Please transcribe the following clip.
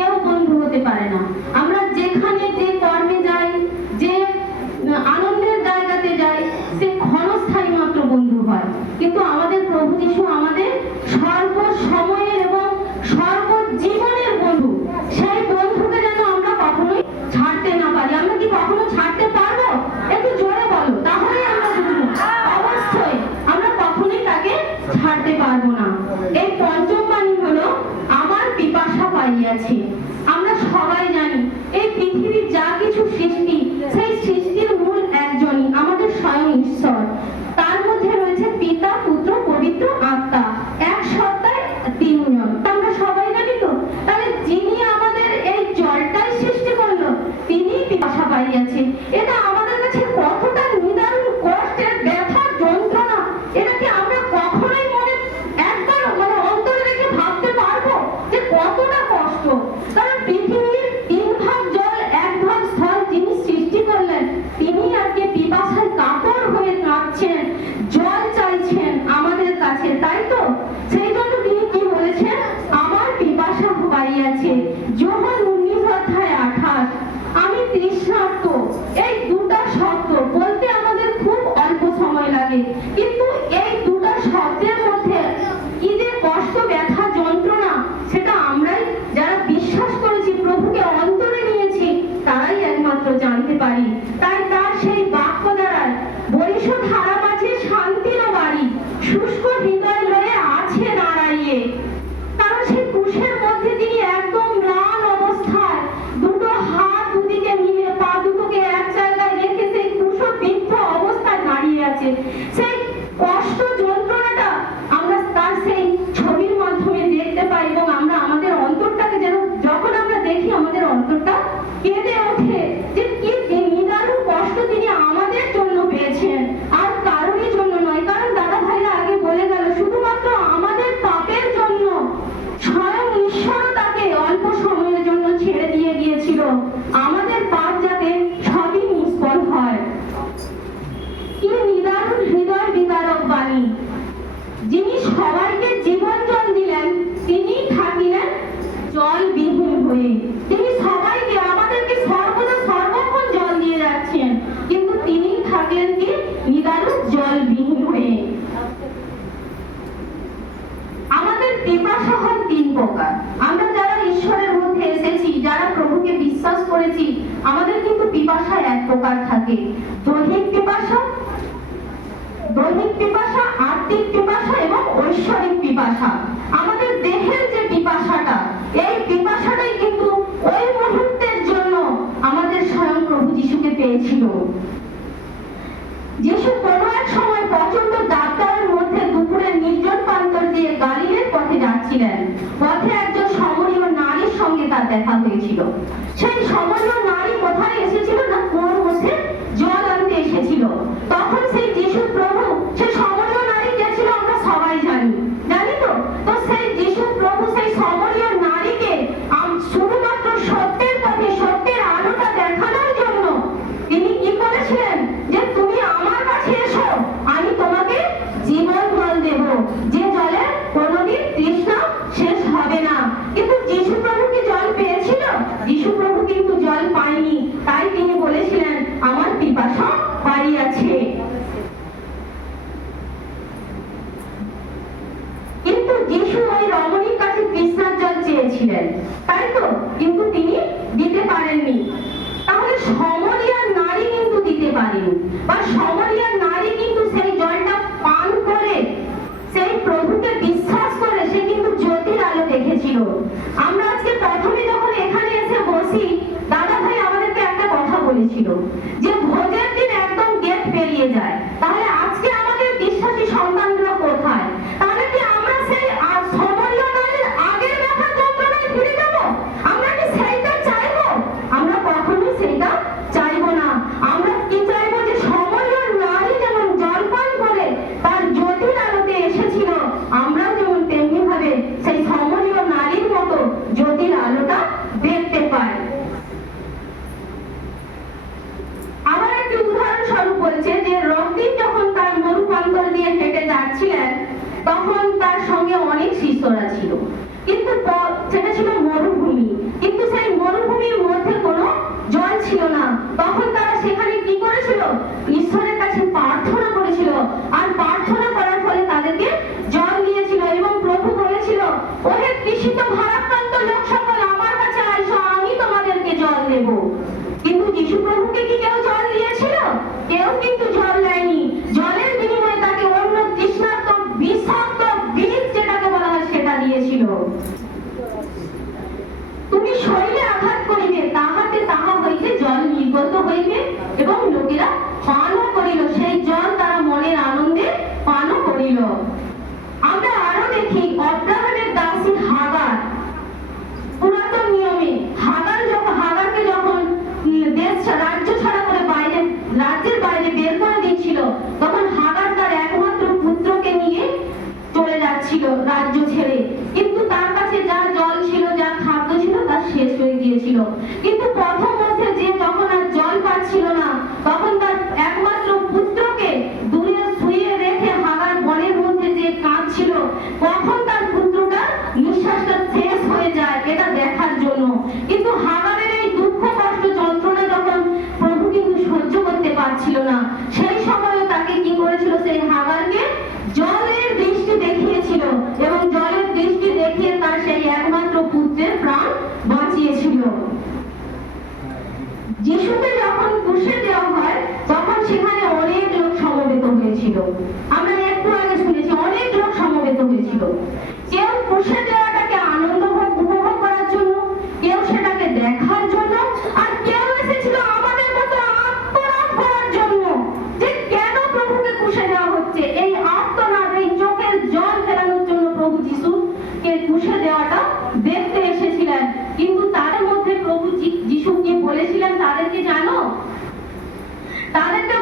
কেউ বন্ধু হতে পারে না। আমরা যেখানে যে কর্মে যাই, যে আনন্দের জায়গাতে যাই, সে ক্ষণস্থায়ী মাত্র বন্ধু হয়। কিন্তু আমাদের প্রভু যিশু আমাদের সর্বসময়ের এবং সর্বজীবনের বন্ধু। সেই বন্ধুকে যেন আমরা কখনোই ছাড়তে না পারি। আমরা কি কখনো ছাড়তে পারবো? একটু জোরে বলো, তাহলে আমরা বুঝবো। অবশ্যই আমরা কখনোই তাকে ছাড়তে পারবো না। এই পঞ্চম বাণী হলো আমার পিপাসা পাইয়াছি। আমরা সবাই জানি এই পৃথিবীর যা কিছু সৃষ্টি, সেই সৃষ্টির মূল একজনই, আমাদের স্বয়ং ঈশ্বর। তার মধ্যে রয়েছে পিতা, পুত্র, পবিত্র আত্মা, এক সত্তায় তিনজন। আমরা সবাই জানি তো। তাহলে যিনি আমাদের এই জলটাই সৃষ্টি করলো, তিনি পিপাসা পাইয়াছেন। এটা আমাদের কাছে কতটা নিদারুণ কষ্টের, ব্যথা, যন্ত্রণা, এটা কি আমরা কখনোই মনে একবার অন্তরে রেখে ভাবতে পারবো যে কতটা কষ্ট? কারণ পৃথিবীর 3 ভাগ জল 1 ভাগ স্থল যিনি সৃষ্টি করলেন, তিনি আজকে পিপাসায় কাতর হয়ে কাঁদছেন, জল চাইছেন আমাদের কাছে, তাই তো? সেই জন্য তিনি কি বলেছেন? আমার পিপাসা পাইয়াছে। যোহান 19:28, আমি তৃষ্ণার্ত। এই দুটা শব্দ বলতে আমাদের খুব অল্প সময় লাগে, কিন্তু এই দুটা শব্দের মধ্যে কি যে কষ্ট, ব্যথা, যন্ত্রণা, সেটা আমরাই যারা বিশ্বাস করেছি, প্রভুকে অন্তরে নিয়েছি, তারাই একমাত্র জানতে পারি। তাই তার সেই বাক্য দ্বারায় বরিশ ধারা মাঝে শান্তির বাড়ি, শুষ্ক হৃদয় লয়ে আছে দাঁড়াইয়ে। কারণ সেই ক্রুশের মধ্যে তিনি একদম ম্লান অবস্থায় দুটো হাত দুদিকে মিলে, পা দুটোকে এক জায়গায় রেখে সেই ক্রুশবিদ্ধ অবস্থায় দাঁড়িয়ে আছে। সেই কষ্ট, যন্ত্রণাটা আমরা তার সেই ছবির মাধ্যমে দেখতে পাই, এবং আমরা আমাদের অন্তরটাকে যেন, যখন আমরা দেখি, আমাদের অন্তরটা কেঁদে ওঠে যে কি নিদারুণ কষ্ট তিনি আমাদের জন্য পেয়েছেন, আর কারোরই জন্য নয়। কারণ দাদা ভাইরা আগে বলে গেল, শুধুমাত্র আমাদের পাপের জন্য স্বয়ং ঈশ্বর তাকে অল্প সময়ের জন্য ছেড়ে দিয়ে গিয়েছিল, আমাদের পাপ যাতে সবই নিষ্ফল হয়। কি নিদারুণ হৃদয় বিদারক বাণী! যিনি সবাইকে জীবন জল দিলেন, তিনি থাকিলেন জলবিহীন হয়ে। তিনি সবাইকে, আমাদেরকে সর্বদা সর্বক্ষণ জল দিয়ে যাচ্ছেন, কিন্তু তিনি থাকলেন কি নিদারুণ জলবিহীন হয়ে। আমাদের পিপাসা হয় 3 প্রকার। আমরা যারা ঈশ্বরের মধ্যে এসেছি, যারা প্রভুকে বিশ্বাস করেছি, আমাদের কিন্তু পিপাসা 1 প্রকার থাকে। দৈহিক পিপাসা, আত্মিক পিপাসা এবং ঐশ্বরিক পিপাসা। আমাদের দেহের যে পিপাসাটা, এই পিপাসাটাই কিন্তু ওই মুহূর্তের জন্য আমাদের স্বয়ং প্রভু যিশুকে পেয়েছিল। যিশু কোনো এক সময় প্রচন্ড দাবদাহের মধ্যে দুপুরের নির্জন প্রান্তর দিয়ে গালিলের পথে যাচ্ছিলেন। পথে একজন সমরীয় নারীর সঙ্গে তার দেখা হয়েছিল। সেই সমরীয় নারী কোথায় এসেছিল না, কুয়োর মধ্যে জল আনতে এসেছিল। তখন সেই যিশু প্রভু, সেই সমরীয় নারী কে ছিল আমরা সবাই জানি, জানি তো? তো সেই যিশু প্রভু সেই সমরীয় নারীকে শুধুমাত্র সত্যের পথে, সত্যের আলোটা দেখানোর জন্য তিনি কি করেছিলেন, যে তুমি আমার কাছে এসো, আমি তোমাকে জীবন জল দেব, যে জলে কোনোদিন তৃষ্ণা শেষ হবে না। কিন্তু যিশু প্রভু কি জল পেয়েছিল? যিশু প্রভু কিন্তু জল পায়নি। তাই তিনি বলেছিলেন আমার পিপাসা পাইয়াছে। কিন্তু যিশু ওই রমণীর কাছে তৃষ্ণার জল চেয়েছিলেন, তাই তো? কিন্তু তিনি দিতে পারেননি। তাহলে সমরিয়া নারী কিন্তু দিতে পারেনি, বা সমরিয়া নারী কিন্তু সেই জলটা পান করে, সেই প্রভুকে বিশ্বাস করে সে কিন্তু জ্যোতির আলো দেখেছিল। আমরা আজকে প্রথমে যখন এখানে এসে বসি, দাদা ভাই আমাদেরকে একটা কথা বলেছিল যে ভোজের দিন একদম গেট পেরিয়ে যায়। তাহলে আজকে আমাদের বিশ্বাসী সন্তানরা কোথায়? তাহলে কি আমরা সেই সমরীয় নারীর আগের ব্যথা যন্ত্রণায় ফিরে যাব? আমরা কি সেইটা চাইবো? আমরা কখনোই সেইটা চাইবো না। আমরা কি চাইবো, যে সমরীয় নারী যেমন জলপান করে তার জ্যোতির আলোতে এসেছিল, আমরা যেমন তেমনি ভাবে সেই সমরীয় নারীর মতো জ্যোতির আলোটা দেখতে পাই। সকল আমার কাছে আইসো, আমি তোমাদেরকে জল দেব। কিন্তু যিশু প্রভুকে কি কেউ জল দিয়েছিল? কেউ কিন্তু জল দেয়নি। জলের বিনিময়ে তাকে অন্য তৃষ্ণার্ত বিষাক্ত বীজ যেটাকে বলা হয় সেটা দিয়েছিল। তুমি শরীরে আঘাত করিবে, তাহাতে তাহা হইতে জল নির্গত হইবে এবং লোকেরা পানও করিল, সেই জল তারা মনের আনন্দে পানও করিল। আমরা আরো দেখি অব্রাহামের দাসী হাগার। পুরাতন নিয়মে হাগারকে যখন রাজ্য ছাড়া করে রাজ্যের বাইরে বের করে দিচ্ছিল, তখন হাগার তার একমাত্র পুত্রকে নিয়ে চলে যাচ্ছিল রাজ্য ছেড়ে। কিন্তু তার কাছে যা জল ছিল, যা খাদ্য ছিল, তা শেষ হয়ে গিয়েছিল। কিন্তু পথের মধ্যে যে যখন আর জল পাচ্ছিল না, তখন তার একমাত্র পুত্রকে দূরে শুয়ে রেখে হাগার বনের মধ্যে যে কাঁদছিল, কখন তার পুত্রটা নিঃশ্বাসটা শেষ হয়ে যায় এটা দেখার জন্য। কিন্তু হাগারের এই দুঃখ কষ্ট যন্ত্রণা যখন প্রভু কিন্তু সহ্য করতে পারছিল না, সেই সময়ও তাকে কি করেছিল? সেই হাগারকে জলের দৃষ্টি দেখিয়েছিল এবং জলের দৃষ্টি দেখিয়ে তার সেই একমাত্র পুত্রের প্রাণ বাঁচিয়েছিল। যিশুকে যখন ক্রুশে দেওয়া হয়, তখন সেখানে অনেক লোক সমবেত হয়েছিল। আমরা একটু আগে শুনেছি অনেক লোক সমবেত হয়েছিল। কেউ ক্রুশে দেওয়াটাকে আনন্দ উপভোগ করার জন্য, কেউ সেটাকে দেখার জন্য, আর কেউ এসেছিল আমাদের মতো আত্মনাদ করার জন্য যে কেন প্রভুকে ক্রুশে দেওয়া হচ্ছে। এই আত্মনাদ, এই চোখের জল ফেরানোর জন্য প্রভু যিশুকে ক্রুশে দেওয়াটা দেখতে এসেছিলেন। কিন্তু তাদের মধ্যে প্রভু যিশু কি বলেছিলেন তাদেরকে জানো? তাদেরকে